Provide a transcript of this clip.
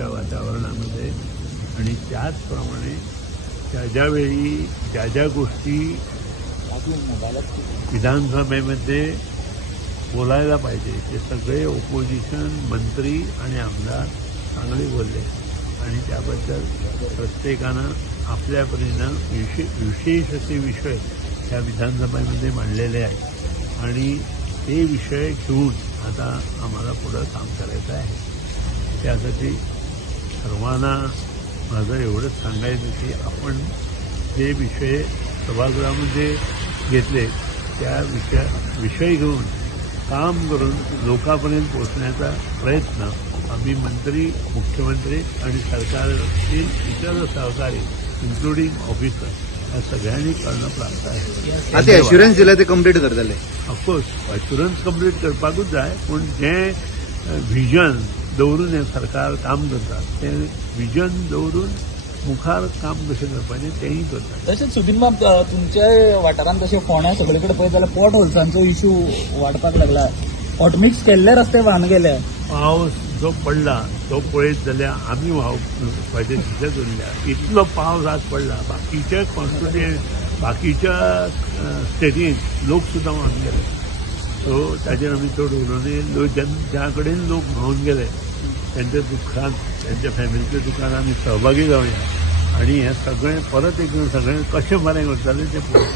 अशा वातावरणामध्ये आणि त्याचप्रमाणे ज्यावेळी ज्या गोष्टी विधानसभेमध्ये बोलायला पाहिजे ते सगळे ओपोजिशन मंत्री आणि आमदार चांगले बोलले आणि त्याबद्दल प्रत्येकानं आपल्या परीनं विशेष असे विषय त्या विधानसभेमध्ये मांडलेले आहेत आणि ते विषय घेऊन आता आम्हाला पुढं काम करायचं आहे. त्यासाठी सर्वांना माझं एवढंच सांगायचं की आपण जे विषय सभागृहामध्ये घेतले त्या विषय घेऊन काम करून लोकांपर्यंत पोहोचण्याचा प्रयत्न आम्ही मंत्री, मुख्यमंत्री आणि सरकारतील इतर सहकारी इन्क्लुडिंग ऑफिसर या सगळ्यांनी करणं प्राप्त आहे. आता एश्युरन्स दिला ते कंप्लीट करतले. ऑफकोर्स एश्युरन्स कंप्लीट करपाकूच जाय पूण जें व्हिजन दवरून हें सरकार काम करतात तें व्हिजन दवरून मुखार काम कशें करपाचें तेंय करतात. तशेंच सुदीन बाब तुमच्या वाठारांत तशें फोंड्या सगळे कडेन पळयत जाल्यार पोट होल्सांचो इश्यू वाडपाक लागला. हॉटमिक्स केल्ले रस्ते व्हावन गेले. पावस जो पडला तो पळयत जाल्यार आमी व्हांवपाचे दिशेच उरल्या. इतलो पावस आज पडला बाकीच्या बाकीच्या स्टेटींत लोक सुद्दां व्हांवन गेले. सो ताजेर आमी चड उलोवनी. ज्या कडेन लोक व्हांवन गेले त्यांच्या दुःखांत त्यांच्या फॅमिलीच्या दुःखांत आमी सहभागी जावया आणि हें सगळें परत एकदां सगळें कशें बरें करतलें तें पळोवया.